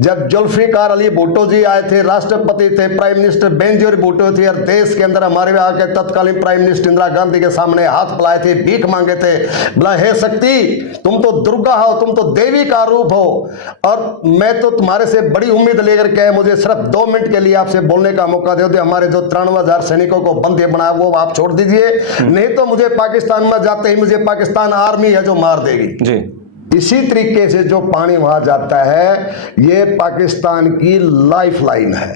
जब जुल्फिकार अली भुट्टो जी आए थे, राष्ट्रपति थे, प्राइम मिनिस्टर बेनजीर भुट्टो थे, और देश के अंदर हमारे आके तत्कालीन प्राइम मिनिस्टर इंदिरा गांधी के सामने हाथ फैलाए थे, भीख मांगे थे, बोला हे शक्ति तुम तो दुर्गा हो, तुम तो देवी का रूप हो, और मैं तो तुम्हारे से बड़ी उम्मीद लेकर के मुझे सिर्फ 2 मिनट के लिए आपसे बोलने का मौका दे दो। हमारे जो 93,000 सैनिकों को बंदी बनाया वो आप छोड़ दीजिए, नहीं तो मुझे पाकिस्तान में जाते ही मुझे पाकिस्तान आर्मी है जो मार देगी जी। इसी तरीके से जो पानी वहां जाता है ये पाकिस्तान की लाइफ लाइन है,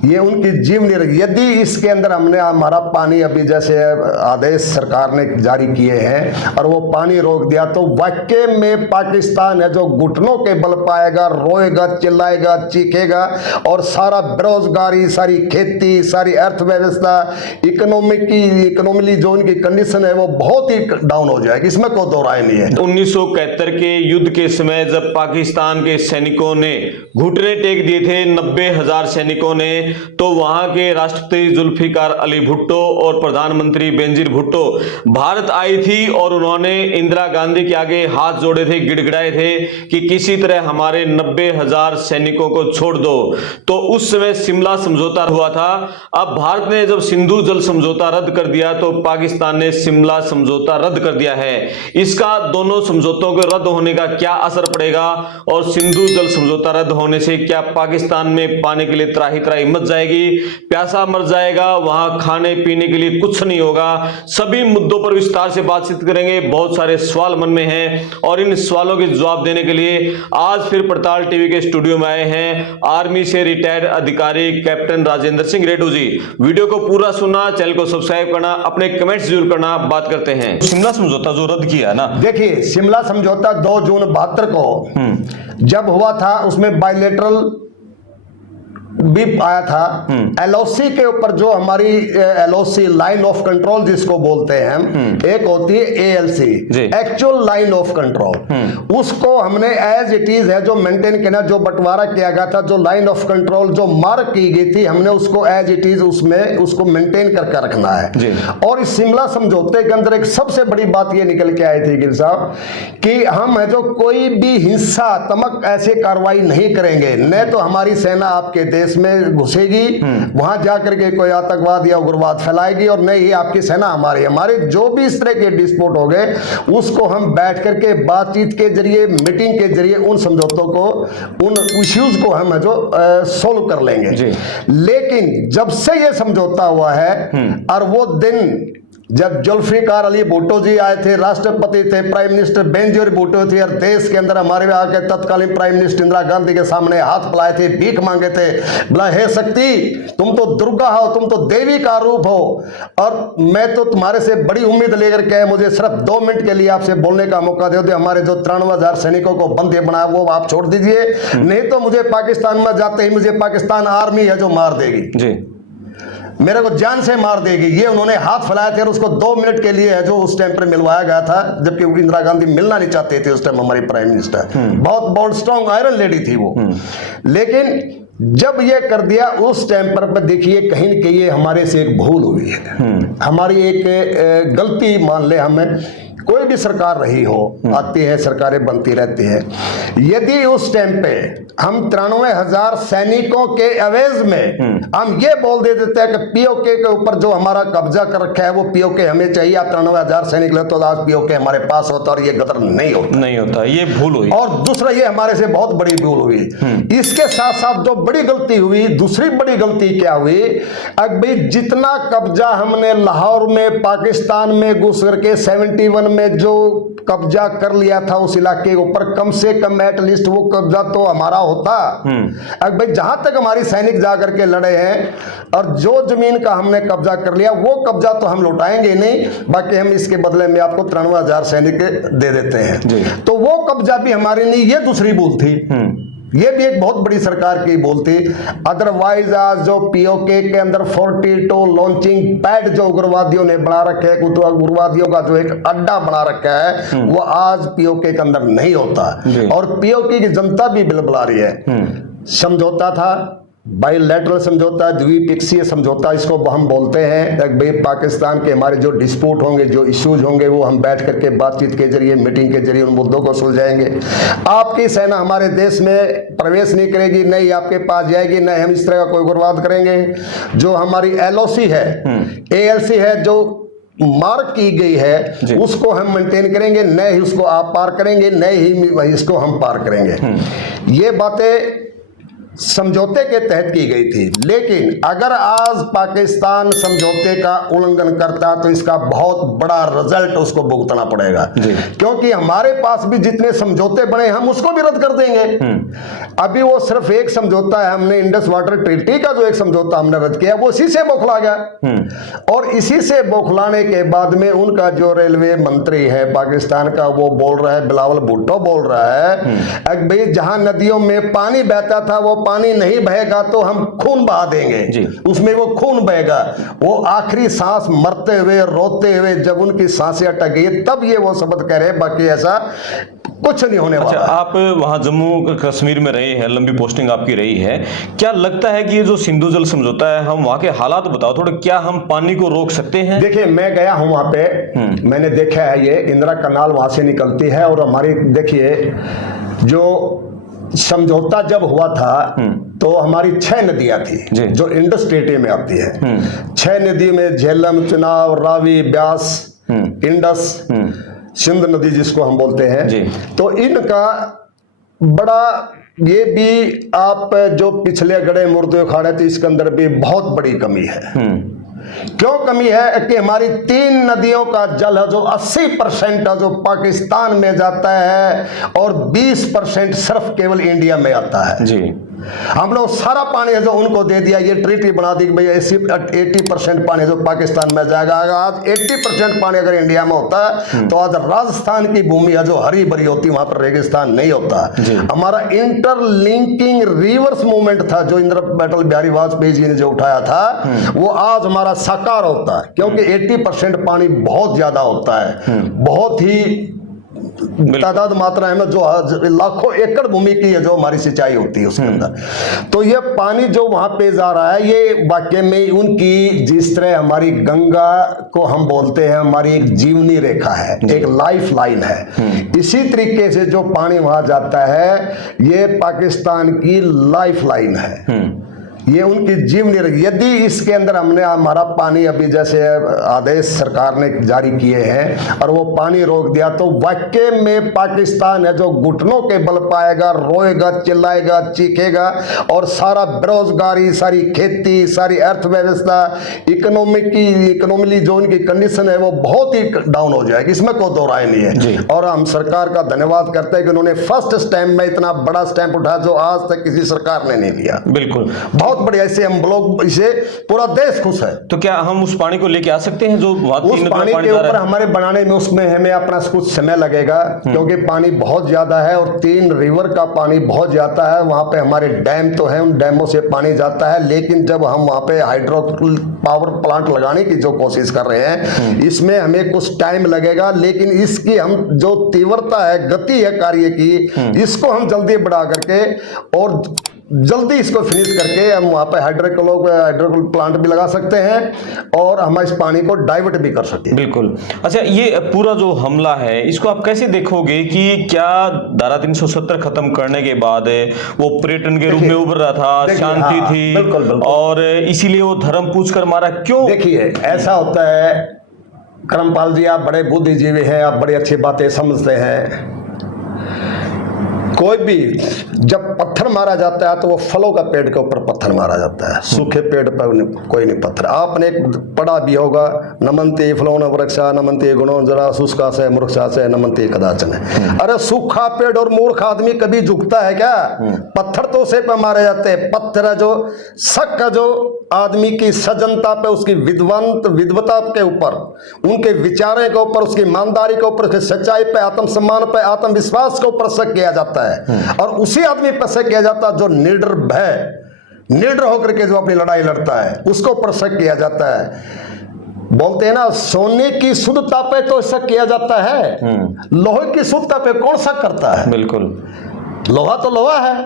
ये उनकी जीवनी। यदि इसके अंदर हमने हमारा पानी अभी जैसे आदेश सरकार ने जारी किए हैं और वो पानी रोक दिया तो वाकई में पाकिस्तान है जो घुटनों के बल पाएगा, रोएगा, चिल्लाएगा, चीखेगा, और सारा बेरोजगारी, सारी खेती, सारी अर्थव्यवस्था, इकोनॉमिकली जो उनकी कंडीशन है वो बहुत ही डाउन हो जाएगी, इसमें कोई दो राय नहीं है। 1971 के युद्ध के समय जब पाकिस्तान के सैनिकों ने घुटने टेक दिए थे 90,000 सैनिकों ने, तो वहां के राष्ट्रपति जुल्फिकार अली भुट्टो और प्रधानमंत्री बेनजीर भुट्टो भारत आई थी और उन्होंने इंदिरा गांधी के आगे हाथ जोड़े थे, गिड़गिड़ाए थे कि किसी तरह हमारे 90,000 सैनिकों को छोड़ दो। तो उस समय शिमला समझौता हुआ था। अब भारत ने जब सिंधु जल समझौता रद्द कर दिया तो पाकिस्तान ने शिमला समझौता रद्द कर दिया है। इसका दोनों समझौतों के रद्द होने का क्या असर पड़ेगा और सिंधु जल समझौता रद्द होने से क्या पाकिस्तान में पानी के लिए त्राही त्राही मच जाएगी, प्यासा मर जाएगा, वहां खाने पीने के लिए कुछ नहीं होगा। सभी मुद्दों पर विस्तार से बातचीत करेंगे। बहुत सारे सवाल मन में हैं और इन सवालों के जवाब देने के लिए आज फिर पड़ताल टीवी के स्टूडियो में आए हैं आर्मी से रिटायर्ड अधिकारी कैप्टन राजेंद्र सिंह रेड्डू जी। वीडियो को पूरा सुनना, चैनल को सब्सक्राइब करना, अपने कमेंट्स जरूर करना। बात करते हैं शिमला समझौता जो रद्द किया ना। देखिए शिमला समझौता 2 जून 72 को जब हुआ था उसमें बायलेटरल भी आया था। एलओसी के ऊपर जो हमारी एलओसी लाइन ऑफ कंट्रोल जिसको बोलते हैं हम, एक होती है ALC actual line of control, उसको हमने एज इट इज है जो मेंटेन किया, जो बंटवारा किया गया था, जो लाइन ऑफ कंट्रोल जो मार्क की गई थी हमने उसको एज इट इज उसमें उसको मेंटेन करके रखना है। और इस शिमला समझौते के अंदर एक सबसे बड़ी बात ये निकल के आई थी गिल साहब कि हम है जो कोई भी हिंसात्मक ऐसे कार्रवाई नहीं करेंगे, न तो हमारी सेना आपके देश में घुसेगी, वहां जाकर के कोई आतंकवाद या उग्रवाद फैलाएगी, और नहीं ही आपकी सेना हमारे जो भी इस तरह के डिस्प्यूट हो गए उसको हम बैठ करके बातचीत के जरिए, मीटिंग के जरिए उन समझौतों को, उन इश्यूज को हम जो सोल्व कर लेंगे। लेकिन जब से ये समझौता हुआ है और वो दिन जब जुल्फिकार अली भुट्टो जी आए थे, राष्ट्रपति थे, प्राइम मिनिस्टर बेनजीर भुट्टो थे, और देश के अंदर हमारे आके तत्कालीन प्राइम मिनिस्टर इंदिरा गांधी के सामने हाथ फैलाए थे, भीख मांगे थे, बोला हे शक्ति तुम तो दुर्गा हो, तुम तो देवी का रूप हो, और मैं तो तुम्हारे से बड़ी उम्मीद लेकर के मुझे सिर्फ 2 मिनट के लिए आपसे बोलने का मौका दे दो। हमारे जो 93,000 सैनिकों को बंदी बनाया वो आप छोड़ दीजिए, नहीं तो मुझे पाकिस्तान में जाते ही मुझे पाकिस्तान आर्मी है जो मार देगी, मेरे को जान से मार देगी। ये उन्होंने हाथ फैलाए थे और उसको 2 मिनट के लिए है जो उस टाइम पर मिलवाया गया था, जबकि इंदिरा गांधी मिलना नहीं चाहते थे उस टाइम हमारी प्राइम मिनिस्टर, बहुत बोल्ड स्ट्रॉन्ग आयरन लेडी थी वो। लेकिन जब ये कर दिया उस टाइम पर देखिए कहीं न कहीं हमारे से एक भूल हुई है, हमारी एक गलती मान ले। हमें कोई भी सरकार रही हो, आती है सरकारें बनती रहती है, यदि उस टाइम पे हम 93,000 सैनिकों के एवज में हम ये बोल दे देते हैं कि पीओके के ऊपर जो हमारा कब्जा कर रखा है वो पीओके हमें चाहिए, आप 93,000 सैनिक ले तो आज पीओके हमारे पास होता, और ये गदर नहीं होता, ये भूल हुई। और दूसरा ये हमारे से बहुत बड़ी भूल हुई। इसके साथ साथ जो बड़ी गलती हुई, दूसरी बड़ी गलती क्या हुई, अब भाई जितना कब्जा हमने लाहौर में पाकिस्तान में घुस करके 71 में जो कब्जा कर लिया था उस इलाके के ऊपर, कम से कम एटलीस्ट वो कब्जा तो हमारा होता। अब भाई जहां तक हमारी सैनिक जाकर के लड़े हैं और जो जमीन का हमने कब्जा कर लिया वो कब्जा तो हम लौटाएंगे नहीं, बाकी हम इसके बदले में आपको 93,000 सैनिक दे देते हैं, तो वो कब्जा भी हमारी नहीं। ये दूसरी भूल थी, ये भी एक बहुत बड़ी सरकार की भूल थी। अदरवाइज आज जो पीओके के अंदर 42 लॉन्चिंग पैड जो उग्रवादियों ने बना रखे हैं, उग्रवादियों का जो एक अड्डा बना रखा है वो आज पीओके के अंदर नहीं होता, और पीओके की जनता भी बिलबुला रही है। समझौता था, बाइलेटरल समझौता, द्विपक्षीय समझौता इसको हम बोलते हैं। एक भाई पाकिस्तान के हमारे जो डिस्प्यूट होंगे, जो इश्यूज होंगे, वो हम बैठ करके बातचीत के जरिए, मीटिंग के जरिए उन मुद्दों को सुलझाएंगे। आपकी सेना हमारे देश में प्रवेश नहीं करेगी, नहीं आपके पास जाएगी, नहीं हम इस तरह का कोई उग्रवाद करेंगे। जो हमारी LOC है, ALC है, जो मार्क की गई है उसको हम मेंटेन करेंगे, न ही उसको आप पार करेंगे, न ही इसको हम पार करेंगे। ये बातें समझौते के तहत की गई थी। लेकिन अगर आज पाकिस्तान समझौते का उल्लंघन करता तो इसका बहुत बड़ा रिजल्ट उसको भुगतना पड़ेगा, क्योंकि हमारे पास भी जितने समझौते बने हम उसको भी रद्द कर देंगे। अभी वो सिर्फ एक समझौता है, हमने इंडस वाटर ट्रीटी का जो एक समझौता हमने रद्द किया वो इसी से बौखला गया। और इसी से बौखलाने के बाद में उनका जो रेलवे मंत्री है पाकिस्तान का, वो बोल रहा है, बिलावल भुट्टो बोल रहा है भाई जहां नदियों में पानी बहता था वो पानी नहीं बहेगा तो हम खून बहा देंगे, उसमें वो खून बहेगा। वो आखिरी सांस मरते हुए, रोते हुए जब उनकी सांसें अटक गई तब ये वो शब्द कह रहे हैं, बाकी ऐसा कुछ नहीं होने वाला। आप वहां जम्मू कश्मीर में रहे हैं, लंबी पोस्टिंग आपकी रही है, क्या लगता है कि ये जो सिंधु जल समझौता है, हम वहां के हालात बताओ थोड़े, क्या हम पानी को रोक सकते हैं? देखिए, मैं गया हूं वहां पे, मैंने देखा है, ये इंदिरा कनाल वहां से निकलती है। और हमारी देखिए, जो समझौता जब हुआ था तो हमारी 6 नदियां थी जो इंडस ट्रीटी में आती है। 6 नदी में झेलम, चुनाव, रावी, ब्यास, इंडस, सिंध नदी जिसको हम बोलते हैं। तो इनका बड़ा, ये भी आप जो पिछले गड़े मुर्दे उखाड़े थे, इसके अंदर भी बहुत बड़ी कमी है। क्यों कमी है कि हमारी 3 नदियों का जल है जो 80% है जो पाकिस्तान में जाता है और 20% सिर्फ केवल इंडिया में आता है जी। हम लोग सारा पानी है जो उनको दे दिया, ये ट्रीटी बना दी कि भाई 80% पानी जो पाकिस्तान में जाएगा। आज 80% पानी अगर इंडिया में होता है तो आज राजस्थान की भूमि है जो हरी भरी होती, वहां पर रेगिस्तान नहीं होता। हमारा इंटरलिंकिंग रिवर्स मूवमेंट था जो अटल बिहारी वाजपेयी जी ने जो उठाया था, वो आज हमारा साकार होता है, क्योंकि 80% पानी बहुत ज्यादा होता है, बहुत ही तादाद मात्रा है जो लाखों एकड़ भूमि की है जो हमारी सिंचाई होती है उसके अंदर। तो ये पानी जो वहां पे जा रहा है, ये वाकई में उनकी, जिस तरह हमारी गंगा को हम बोलते हैं हमारी एक जीवनी रेखा है, एक लाइफ लाइन है, इसी तरीके से जो पानी वहां जाता है ये पाकिस्तान की लाइफ लाइन है, ये उनकी जीवनी रही। यदि इसके अंदर हमने हमारा पानी, अभी जैसे आदेश सरकार ने जारी किए हैं और वो पानी रोक दिया, तो वाकई में पाकिस्तान है जो घुटनों के बल पाएगा, रोएगा, चिल्लाएगा, चीखेगा और सारा बेरोजगारी, सारी खेती, अर्थ अर्थव्यवस्था, इकोनॉमिकली जो उनकी कंडीशन है वो बहुत ही डाउन हो जाएगी, इसमें कोई दो राय नहीं है। और हम सरकार का धन्यवाद करते हैं कि उन्होंने फर्स्ट स्टैम्प में इतना बड़ा स्टैंप उठाया जो आज तक किसी सरकार ने नहीं लिया। बिल्कुल, बहुत बढ़िया, इसे हम लोग, इसे पूरा देश खुश है। तो क्या हम उस पानी को लेके आ सकते हैं जो उस पानी के ऊपर हमारे बनाने में, उसमें हमें अपना कुछ समय लगेगा क्योंकि पानी बहुत ज्यादा है और 3 रिवर का पानी बहुत जाता है। वहां पे हमारे डैम तो है, उन डैमों से पानी जाता है, लेकिन जब हम वहां पे हाइड्रो पावर प्लांट लगाने की जो कोशिश कर रहे हैं, इसमें हमें कुछ टाइम लगेगा, लेकिन इसकी हम जो तीव्रता है, गति है कार्य की, इसको हम जल्दी बढ़ा करके और जल्दी इसको फिनिश करके हम वहाँ पे हाइड्रो प्लांट भी लगा सकते हैं और हम इस पानी को डाइवर्ट भी कर सकते हैं। बिल्कुल। अच्छा, ये पूरा जो हमला है इसको आप कैसे देखोगे कि क्या धारा 370 खत्म करने के बाद वो पर्यटन के रूप में उभर रहा था, शांति थी, बिल्कुल, बिल्कुल। और इसीलिए वो धर्म पूछ कर मारा, क्यों? देखिए, ऐसा होता है करमपाल जी, आप बड़े बुद्धिजीवी हैं, आप बड़ी अच्छी बातें समझते हैं। कोई भी जब पत्थर मारा जाता है तो वो फलों का पेड़ के ऊपर पत्थर मारा जाता है, सूखे पेड़ पर कोई नहीं पत्थर। आपने पढ़ा भी होगा, नमन्ते फलोन वृक्षा नमन्ते गुणों जरा शुष्का से मूर्खा से नमन्ते कदाचन। अरे सूखा पेड़ और मूर्ख आदमी कभी झुकता है क्या? पत्थर तो उसे पे मारे जाते हैं। पत्थर है जो शक है, जो आदमी की सजनता पे, उसकी विद्वता के ऊपर, उनके विचारों के ऊपर, उसकी ईमानदारी के ऊपर, उसकी सच्चाई पे, आत्मसम्मान पे, आत्मविश्वास के ऊपर शक किया जाता है। और उसी आदमी पर शक किया जाता है जो निडर होकर के जो अपनी लड़ाई लड़ता है, उसको पर शक किया जाता है। बोलते हैं ना, सोने की शुद्धता पे तो शक किया जाता है, लोहे की शुद्धता पे कौन शक करता है? बिल्कुल। लोहा तो लोहा है,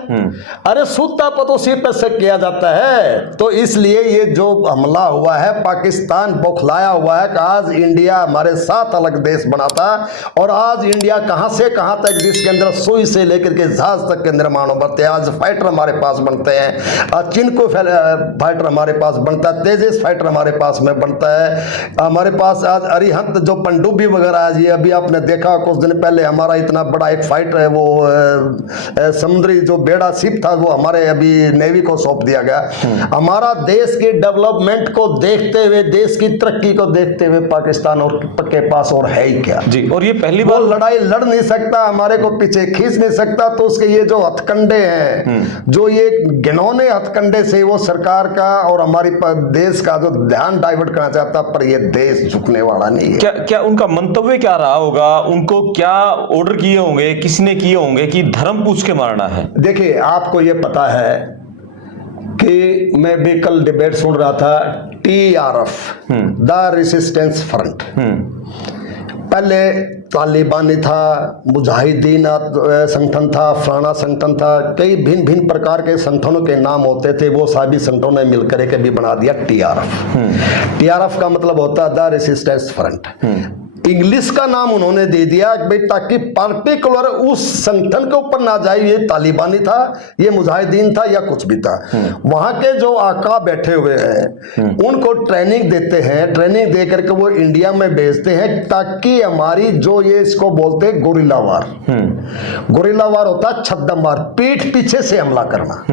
अरे सूता पर तो सिर पर से किया जाता है। तो इसलिए ये जो हमला हुआ है, पाकिस्तान बौखलाया हुआ है कि आज इंडिया हमारे साथ अलग देश बना था, और आज इंडिया कहां से कहां तक, जिसके अंदर सुई से लेकर के जहाज तक के निर्माण बनते हैं, आज फाइटर हमारे पास बनते हैं, आज चिनको फाइटर हमारे पास बनता है, तेजस फाइटर हमारे पास में बनता है, हमारे पास आज अरिहंत जो पनडुब्बी वगैरह है, ये अभी आपने देखा कुछ दिन पहले हमारा इतना बड़ा एक फाइटर है, वो समुद्री जो बेड़ा शिप था, वो हमारे अभी नेवी को सौंप दिया गया। हमारा देश की डेवलपमेंट को देखते हुए, देश की तरक्की को देखते हुए पाकिस्तान और के पास और है ही क्या जी। और ये पहली वो बार लड़ाई लड़ नहीं सकता, हमारे को पीछे खींच नहीं सकता। तो उसके ये जो हथकंडे हैं, जो ये घिनौने हथकंडे से वो सरकार का और हमारी देश का जो ध्यान डाइवर्ट करना चाहता, पर ये देश झुकने वाला नहीं है। क्या उनका मंतव्य क्या रहा होगा? उनको क्या ऑर्डर किए होंगे, किसने किए होंगे कि धर्म पूछ के मारना है? देखिए, आपको ये पता है कि मैं भी कल डिबेट सुन रहा था, TRF द रेसिस्टेंस फ्रंट, पहले तालिबानी था, मुजाहिदीन संगठन था, फलाना संगठन था, कई भिन्न भिन्न प्रकार के संगठनों के नाम होते थे, वो सभी संगठनों ने मिलकर के भी बना दिया TRF। TRF का मतलब होता है द रेसिस्टेंस फ्रंट। इंग्लिश का नाम उन्होंने दे दिया भाई, ताकि पार्टिकुलर उस संगठन के ऊपर ना जाए, ये तालिबानी था, ये मुजाहिदीन था, या कुछ भी था। वहां के जो आका बैठे हुए हैं, उनको ट्रेनिंग देते हैं, ट्रेनिंग दे करके वो इंडिया में भेजते हैं, ताकि हमारी जो ये इसको बोलते हैं गोरिल्लावार, गोरिल्लावार होता है छद्मवार, पीठ पीछे से हमला करना,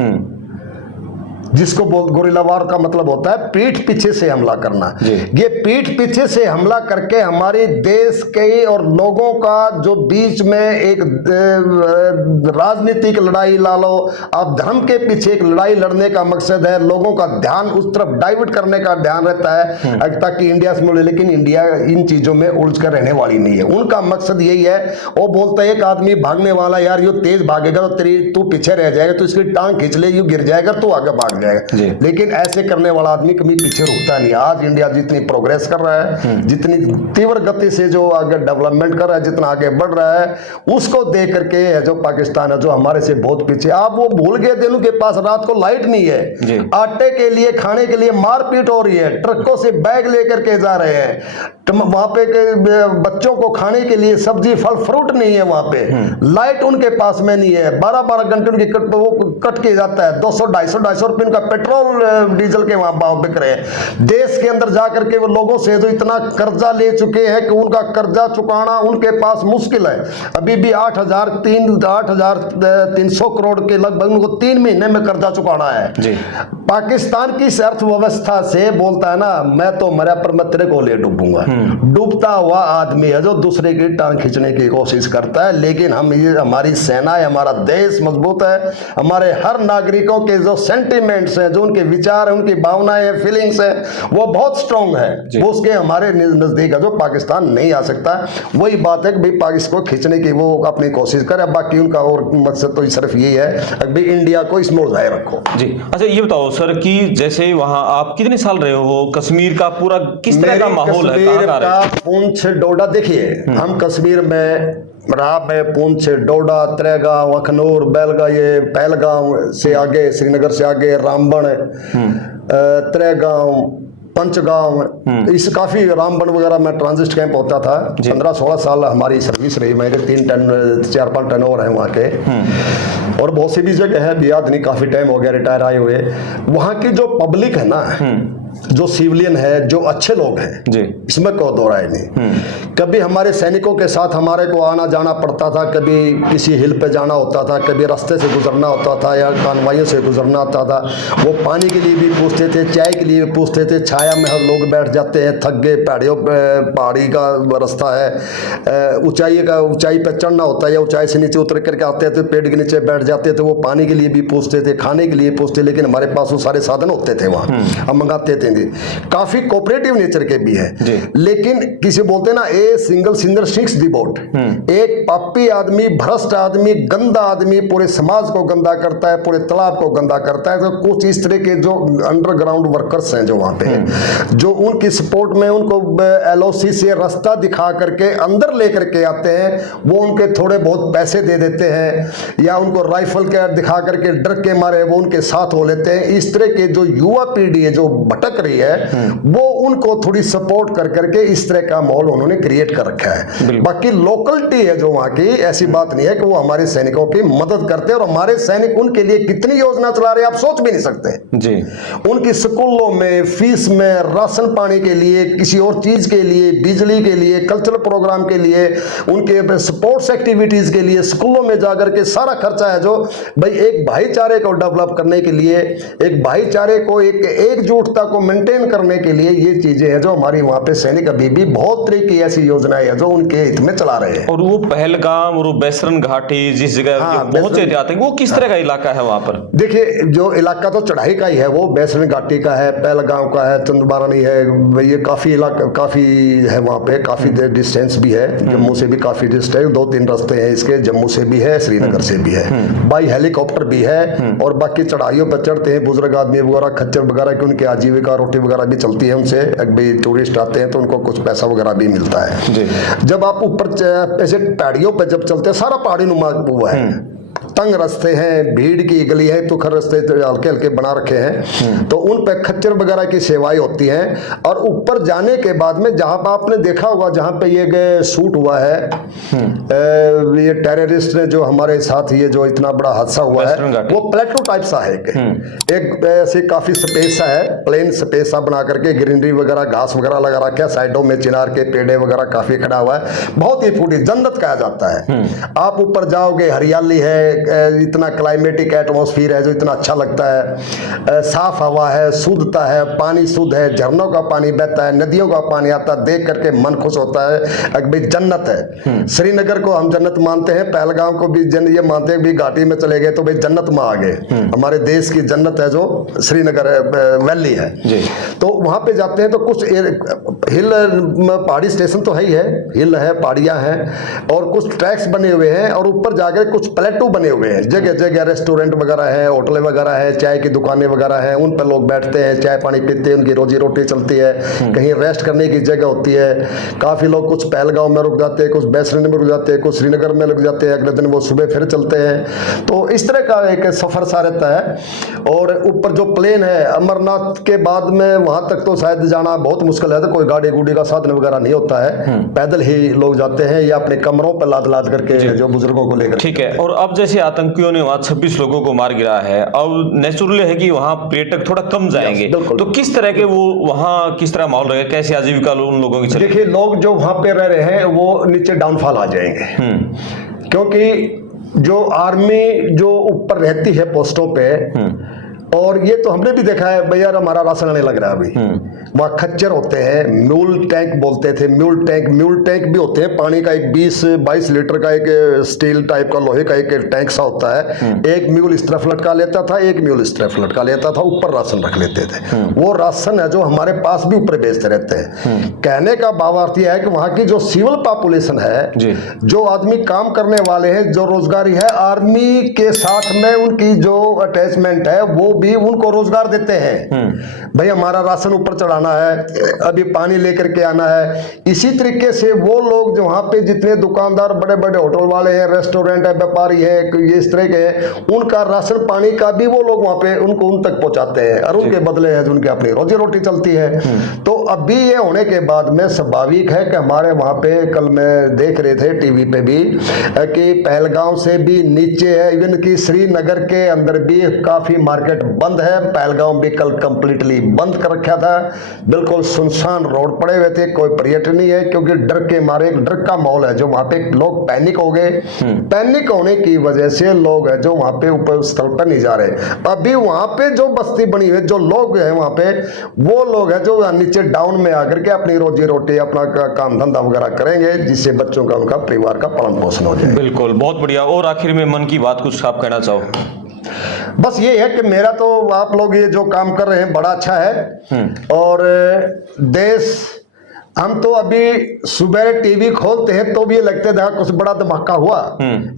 जिसको गोरिल्लावार का मतलब होता है पीठ पीछे से हमला करना। ये पीठ पीछे से हमला करके हमारे देश के और लोगों का जो बीच में एक राजनीतिक लड़ाई ला लो, आप धर्म के पीछे एक लड़ाई लड़ने का मकसद है, लोगों का ध्यान उस तरफ डाइवर्ट करने का ध्यान रहता है ताकि इंडिया से मिले। लेकिन इंडिया इन चीजों में उलझ कर रहने वाली नहीं है, उनका मकसद यही है। वो बोलता है एक आदमी भागने वाला, यार यो तेज भागेगा तो तू पीछे रह जाएगा, तो इसकी टांग खींच ले, यू गिर जाएगा तो आगे भाग जाएगा। लेकिन ऐसे करने वाला आदमी कभी पीछे रुकता नहीं। आज इंडिया जितनी प्रोग्रेस कर रहा है, जितनी तीव्र गति से जो आगे डेवलपमेंट कर रहा है, जितना आगे बढ़ रहा है, उसको देख करके जो पाकिस्तान है जो हमारे से बहुत पीछे। आप वो भूल गए दिनों के पास रात को लाइट नहीं है, आटे के लिए खाने के लिए मारपीट हो रही है, ट्रकों से बैग लेकर के जा रहे हैं, वहां पे बच्चों को खाने के लिए सब्जी फल फ्रूट नहीं है, वहां पे लाइट उनके पास में नहीं है, 12-12 घंटे उनकी कट के जाता है, 200-250 रुपए का पेट्रोल डीजल के वहां भाव बिक रहे हैं। देश के अंदर जाकर के वो लोगों से जो इतना कर्जा ले चुके हैं कि उनका कर्जा चुकाना उनके पास मुश्किल है। अभी भी 8,300 करोड़ के लगभग उनको 3 महीने में कर्जा चुकाना है। पाकिस्तान की अर्थव्यवस्था से बोलता है ना, मैं तो मरा पर मैं तेरे को ले डूबूंगा। डूबता हुआ आदमी है जो दूसरे की टांग खींचने की कोशिश करता है। लेकिन हम ये हमारी सेना है, हमारा देश मजबूत है, हमारे हर नागरिकों के जो सेंटिमेंट्स हैं, जो उनके विचार हैं, उनकी भावनाएं हैं, फीलिंग्स हैं, वो बहुत स्ट्रांग है। वो उसके हमारे नजदीक है, जो पाकिस्तान नहीं आ सकता। वही बात है कि भाई पाकिस्तान को खींचने की वो अपनी कोशिश करे, बाकी उनका और मकसद तो सिर्फ यही है कि इंडिया को इसमें उलझाए रखो। जी अच्छा, ये बताओ सर कि जैसे वहां आप कितने साल रहे हो, कश्मीर का पूरा किस तरह का माहौल है? पूंछ डोडा, देखिए हम कश्मीर में रहा, मैं पूंछ डोडा त्रेगांव अखनूर बेलगा, ये पहलगांव से आगे, श्रीनगर से आगे रामबन, त्रेगांव, पंचगांव, इस काफी रामबन वगैरह में ट्रांजिट कैंप होता था। 15-16 साल हमारी सर्विस रही, मेरे 4-5 टन ओवर है वहाँ के, और बहुत सी भी जगह है, भी याद नहीं, काफी टाइम हो गया रिटायर आए हुए। वहाँ की जो पब्लिक है ना, जो सिविलियन है, जो अच्छे लोग हैं जी, इसमें कोई दो राय नहीं। कभी हमारे सैनिकों के साथ हमारे को आना जाना पड़ता था, कभी किसी हिल पे जाना होता था, कभी रास्ते से गुजरना होता था या कानवाइयों से गुजरना होता था। वो पानी के लिए भी पूछते थे, चाय के लिए भी पूछते थे, छाया में हम लोग बैठ जाते हैं, थक गए, पहाड़ी का रास्ता है, ऊंचाई पे चढ़ना होता है या ऊंचाई से नीचे उतर करके आते थे, पेड़ के नीचे बैठ जाते थे। वो पानी के लिए भी पूछते थे, खाने के लिए पूछते, लेकिन हमारे पास वो सारे साधन होते थे, वहाँ हम मंगाते देते हैं, काफी कोऑपरेटिव नेचर के भी है। लेकिन किसी बोलते हैं ना, a single singer sinks the boat. एक पापी आदमी, भ्रष्ट आदमी, गंदा आदमी पूरे समाज को गंदा करता है, पूरे तालाब को गंदा करता है। तो कुछ इस तरह के जो अंडरग्राउंड वर्कर्स हैं जो वहां पे, जो उनकी सपोर्ट में उनको एलओसी से रास्ता दिखा करके अंदर लेकर के आते हैं, वो उनके थोड़े बहुत पैसे दे देते हैं या उनको राइफल के दिखा करके डर के मारे वो उनके साथ हो लेते हैं। इस तरह के जो युवा पीढ़ी है जो भटक रही है, वो उनको थोड़ी सपोर्ट कर करके इस तरह का माहौल उन्होंने क्रिएट कर रखा है। बाकी लोकलिटी है जो वहां की, ऐसी बात नहीं है कि वो हमारे सैनिकों की मदद करते हैं। और हमारे सैनिक उनके लिए कितनी योजना चला रहे हैं आप सोच भी नहीं सकते जी। उनकी स्कूलों में फीस में, राशन पानी के लिए, किसी और चीज के लिए, बिजली के लिए, कल्चरल प्रोग्राम के लिए, उनके स्पोर्ट्स एक्टिविटीज के लिए, स्कूलों में जाकर के सारा खर्चा है जो भाई एक भाईचारे को डेवलप करने के लिए, एक भाईचारे को, एक एकजुटता को मेंटेन करने के लिए ये चीजें हैं जो हमारी वहां पे सैनिक अभी भी बहुत तरह की ऐसी योजनाएं हैं जो उनके हित में चला रहे हैं। और वो पहलगाम और वो बैसरन घाटी जिस जगह बहुत से आते हैं, वो किस तरह का इलाका है वहां पर? देखिए, जो इलाका तो चढ़ाई का ही है, वो बैसरन घाटी का है, पहलगाम का है, चंद्रबारानी है, ये काफी इलाका काफी है वहां पे, काफी डिस्टेंस भी है, जम्मू से भी काफी डिस्टेंस, 2-3 रास्ते हैं इसके, जम्मू से भी है, श्रीनगर से भी है, बाई हेलीकॉप्टर भी है। और बाकी चढ़ाइयों पर चढ़ते हैं बुजुर्ग आदमी वगैरह, खच्चर वगैरह की उनकी आजीविका रोटी वगैरह भी चलती है उनसे। अभी टूरिस्ट आते हैं तो उनको कुछ पैसा वगैरह भी मिलता है जी। जब आप ऊपर ऐसे पहाड़ियों पर जब चलते हैं, सारा पहाड़ी नुमा हुआ है, तंग रास्ते हैं, भीड़ की गली है, तुखर रास्ते हल्के हल्के बना रखे हैं, तो उन पे खच्चर वगैरह की सेवाएं होती हैं। और ऊपर जाने के बाद में जहां पर आपने देखा होगा, जहां पे ये शूट हुआ है, ये टेररिस्ट ने जो हमारे साथ ये जो इतना बड़ा हादसा हुआ है, वो प्लेटो टाइप सा है, एक ऐसे काफी स्पेस सा है, प्लेन स्पेस सा बना करके, ग्रीनरी वगैरह घास वगैरह लगा रखा है, साइडों में चिनार के पेड़े वगैरह काफी खड़ा हुआ है, बहुत ही फूटी जन्नत कहा जाता है। आप ऊपर जाओगे, हरियाली है, इतना क्लाइमेटिक एटमॉस्फेयर है जो इतना अच्छा लगता है, साफ हवा है, शुद्धता है, पानी शुद्ध है, झरनों का पानी बहता है, नदियों का पानी आता है, देख करके मन खुश होता है, भाई जन्नत है। श्रीनगर को हम जन्नत मानते हैं, पहलगाम को भी ये मानते हैं, भी घाटी में चले गए तो भाई जन्नत में आ गए। हमारे देश की जन्नत है जो श्रीनगर वैली है जी। तो वहां पे जाते हैं तो कुछ हिल, पहाड़ी स्टेशन तो है ही है, हिल है, पहाड़ियां हैं, और कुछ ट्रैक्स बने हुए हैं, और ऊपर जाकर कुछ प्लेटू बने हुए हैं, जगह जगह रेस्टोरेंट वगैरह है, होटल वगैरह है, चाय की दुकानें वगैरह हैं, उन पर लोग बैठते हैं, चाय पानी पीते हैं, उनकी रोजी रोटी चलती है, कहीं रेस्ट करने की जगह होती है। काफी लोग कुछ पहलगांव में रुक जाते हैं, कुछ बैसरन में रुक जाते हैं, कुछ श्रीनगर में रुक जाते हैं, अगले दिन वो सुबह फिर चलते हैं। तो इस तरह का एक सफर सा रहता है। और ऊपर जो प्लेन है, अमरनाथ के बाद में वहां तक तो शायद जाना बहुत मुश्किल है, तो कोई गाड़ी गुड़ी का साधन वगैरह नहीं होता है, पैदल ही लोग जाते हैं या अपने कमरों पर लाद लाद करके जो बुजुर्गों को लेकर। ठीक है। और अब जैसे आतंकियों ने वहां 26 लोगों को मार गिरा है, अब नेचुरली है कि वहां पर्यटक थोड़ा कम जाएंगे, तो किस तरह के वो वहां किस तरह माहौल रहेगा, कैसी आजीविका उन लोगों की चलेगी? देखिए, लोग जो वहां पे रह रहे हैं वो नीचे डाउनफॉल आ जाएंगे, क्योंकि जो आर्मी जो ऊपर रहती है पोस्टों पे, और ये तो हमने भी देखा है भैया, हमारा राशन आने लग रहा है अभी, वहाँ खच्चर होते हैं, म्यूल टैंक बोलते थे, म्यूल टैंक भी होते हैं, पानी का एक 20-22 लीटर का एक स्टील टाइप का लोहे का एक टैंक सा होता है, एक म्यूल इस तरफ लटका लेता था, एक म्यूल इस तरफ लटका लेता था, ऊपर राशन रख लेते थे। वो राशन है जो हमारे पास भी ऊपर बेचते रहते हैं। कहने का भावार्थ यह है कि वहाँ की जो सिविल पॉपुलेशन है, जो आदमी काम करने वाले हैं, जो रोजगारी है, आर्मी के साथ में उनकी जो अटैचमेंट है वो भी उनको रोजगार देते हैं। भाई हमारा राशन ऊपर चढ़ाना है, अभी पानी लेकर के आना है। इसी तरीके से वो लोग जो वहां पे जितने दुकानदार, बड़े बड़े होटल वाले हैं, रेस्टोरेंट है, व्यापारी है, ये इस तरह के हैं, उनका राशन पानी का भी वो लोग वहां पे उनको उन तक पहुंचाते हैं, और उनके बदले है जो उनकी अपनी रोजी रोटी चलती है। तो अभी ये होने के बाद में स्वाभाविक है कि हमारे वहां पे कल में देख रहे थे टीवी पे भी कि पहलगाम से भी नीचे है, इवन की श्रीनगर के अंदर भी काफी मार्केट बंद है। पहलगाम भी कल कंप्लीटली बंद कर रखा था, बिल्कुल सुनसान रोड पड़े हुए थे, कोई पर्यटन नहीं है, क्योंकि डर के मारे, डर का माहौल है जो वहां पे लोग पैनिक हो गए। पैनिक होने की वजह से लोग है जो वहां पे ऊपर स्थल पर नहीं जा रहे। अभी वहां पे जो बस्ती बनी हुई, जो लोग हैं वहां पे, वो लोग हैं जो नीचे डाउन में आकर के अपनी रोजी रोटी, अपना काम धंधा वगैरह करेंगे, जिससे बच्चों का, उनका परिवार का पालन पोषण हो जाए। बिल्कुल, बहुत बढ़िया। और आखिर में मन की बात कुछ आप कहना चाहो? बस ये है कि मेरा तो आप लोग ये जो काम कर रहे हैं बड़ा अच्छा है। और देश, हम तो अभी सुबह टीवी खोलते हैं तो भी ये लगता था कुछ बड़ा धमाका हुआ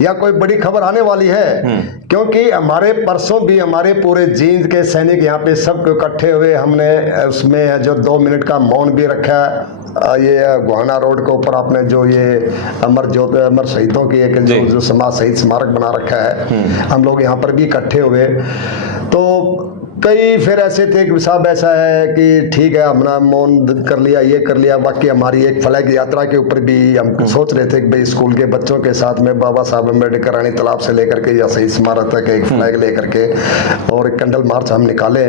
या कोई बड़ी खबर आने वाली है, क्योंकि हमारे परसों भी हमारे पूरे जींद के सैनिक यहाँ पे सब इकट्ठे हुए। हमने उसमें जो 2 मिनट का मौन भी रखा। ये गोहाना रोड के ऊपर आपने जो ये अमर शहीदों की एक जो समाज शहीद स्मारक बना रखा है, हम लोग यहाँ पर भी इकट्ठे हुए। तो कई फिर ऐसे थे कि साहब ऐसा है कि ठीक है हमने मौन कर लिया, ये कर लिया। बाकी हमारी एक फ्लैग यात्रा के ऊपर भी हम सोच रहे थे कि भाई स्कूल के बच्चों के साथ में बाबा साहब अम्बेडकर रानी तालाब से लेकर के या शहीद स्मारक तक एक फ्लैग लेकर के और एक कैंडल मार्च हम निकाले।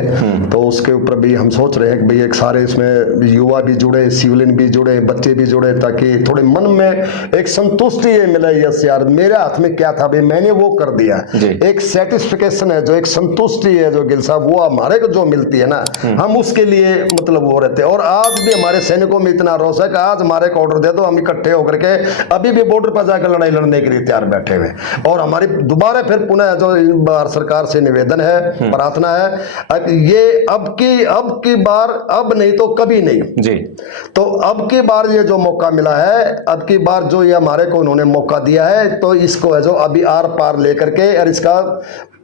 तो उसके ऊपर भी हम सोच रहे हैं कि भाई एक सारे इसमें युवा भी जुड़े, सिविलियन भी जुड़े, बच्चे भी जुड़े, ताकि थोड़े मन में एक संतुष्टि ये मिले। यस यार, मेरे हाथ में क्या था भाई, मैंने वो कर दिया। एक सेटिस्फिकेशन है, जो एक संतुष्टि है जो गिल साहब वो हमारे को जो मिलती है ना, हम उसके लिए मतलब वो रहते हैं। और आज भी हमारे सैनिकों में इतना रोष है कि आज हमारे को ऑर्डर दे दो, हम इकट्ठे होकर के अभी भी बॉर्डर पर जाकर लड़ाई लड़ने के लिए तैयार बैठे हुए। और हमारी दोबारा फिर पुनः जो भारत सरकार से निवेदन है, प्रार्थना है, ये अब की बार, अब नहीं तो कभी नहीं जी। तो अब की बार ये जो मौका मिला है, अब की बार जो ये हमारे को उन्होंने मौका दिया है, तो इसको है जो अभी आर पार लेकर के और इसका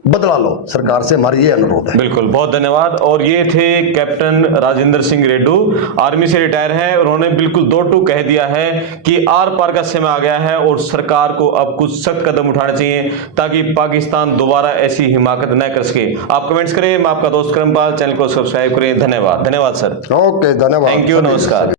बदला लो, सरकार से हमारी ये अनुरोध है। बिल्कुल, बहुत धन्यवाद। और ये थे कैप्टन राजेंद्र सिंह रेड्डू, आर्मी से रिटायर है। उन्होंने बिल्कुल 2-2 कह दिया है कि आर पार का समय आ गया है और सरकार को अब कुछ सख्त कदम उठाने चाहिए ताकि पाकिस्तान दोबारा ऐसी हिमाकत न कर सके। आप कमेंट्स करें। मैं आपका दोस्त करमपाल, चैनल को सब्सक्राइब करें। धन्यवाद। धन्यवाद सर। ओके, धन्यवाद। थैंक यू, नमस्कार।